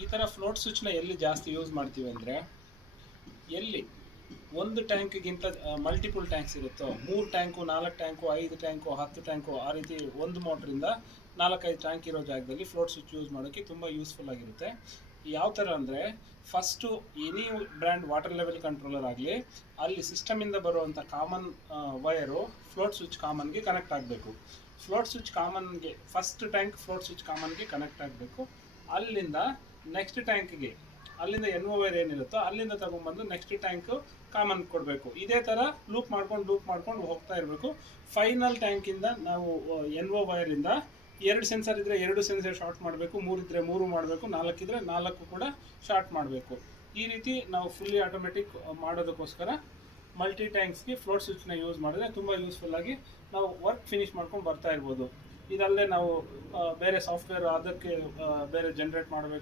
ಈ ಥರ ಫ್ಲೋಟ್ ಸ್ವಿಚ್ನ ಎಲ್ಲಿ ಜಾಸ್ತಿ ಯೂಸ್ ಮಾಡ್ತೀವಿ ಅಂದರೆ, ಎಲ್ಲಿ ಒಂದು ಟ್ಯಾಂಕ್ಗಿಂತ ಮಲ್ಟಿಪಲ್ ಟ್ಯಾಂಕ್ಸ್ ಇರುತ್ತೋ, 3 ಟ್ಯಾಂಕು 4 ಟ್ಯಾಂಕು 5 ಟ್ಯಾಂಕು 10 ಟ್ಯಾಂಕು ಆ ರೀತಿ ಒಂದು ಮೋಟ್ರಿಂದ 4-5 ಟ್ಯಾಂಕ್ ಇರೋ ಜಾಗದಲ್ಲಿ ಫ್ಲೋಟ್ ಸ್ವಿಚ್ ಯೂಸ್ ಮಾಡೋಕ್ಕೆ ತುಂಬ ಯೂಸ್ಫುಲ್ ಆಗಿರುತ್ತೆ. ಯಾವ ಥರ ಅಂದರೆ, first any brand water level controller ಆಗಲಿ, ಅಲ್ಲಿ ಸಿಸ್ಟಮಿಂದ ಬರುವಂಥ ಕಾಮನ್ ವಯರು ಫ್ಲೋಟ್ ಸ್ವಿಚ್ ಕಾಮನ್ಗೆ ಕನೆಕ್ಟ್ ಆಗಬೇಕು. ಫ್ಲೋಟ್ ಸ್ವಿಚ್ ಕಾಮನ್ಗೆ ಫಸ್ಟ್ ಟ್ಯಾಂಕ್ ಫ್ಲೋಟ್ ಸ್ವಿಚ್ ಕಾಮನ್ಗೆ ಕನೆಕ್ಟ್ ಆಗಬೇಕು. ಅಲ್ಲಿಂದ ನೆಕ್ಸ್ಟ್ ಟ್ಯಾಂಕ್ಗೆ, ಅಲ್ಲಿಂದ ಎನ್ ಒ ವೈರ್ ಏನಿರುತ್ತೋ ಅಲ್ಲಿಂದ ತಗೊಂಡ್ಬಂದು ನೆಕ್ಸ್ಟ್ ಟ್ಯಾಂಕ್ ಕಾಮನ್ ಕೊಡಬೇಕು. ಇದೇ ಥರ ಲೂಪ್ ಮಾಡ್ಕೊಂಡು ಹೋಗ್ತಾ ಇರಬೇಕು. ಫೈನಲ್ ಟ್ಯಾಂಕಿಂದ ನಾವು ಎನ್ ಒ ವೈರಿಂದ 2 ಸೆನ್ಸರ್ ಇದ್ದರೆ 2 ಸೆನ್ಸರ್ ಶಾರ್ಟ್ ಮಾಡಬೇಕು, 3 ಇದ್ದರೆ 3 ಮಾಡಬೇಕು, 4 ಇದ್ದರೆ 4 ಕೂಡ ಶಾರ್ಟ್ ಮಾಡಬೇಕು. ಈ ರೀತಿ ನಾವು ಫುಲ್ಲಿ ಆಟೋಮೆಟಿಕ್ ಮಾಡೋದಕ್ಕೋಸ್ಕರ ಮಲ್ಟಿ ಟ್ಯಾಂಕ್ಸ್ಗೆ ಫ್ಲೋಟ್ ಸ್ವಿಚ್ನ ಯೂಸ್ ಮಾಡಿದ್ರೆ ತುಂಬ ಯೂಸ್ಫುಲ್ಲಾಗಿ ನಾವು ವರ್ಕ್ ಫಿನಿಶ್ ಮಾಡ್ಕೊಂಡು ಬರ್ತಾ ಇರ್ಬೋದು. ಇದಲ್ಲದೆ ನಾವು ಬೇರೆ ಸಾಫ್ಟ್ವೇರ್ ಅದಕ್ಕೆ ಬೇರೆ ಜನ್ರೇಟ್ ಮಾಡಬೇಕು.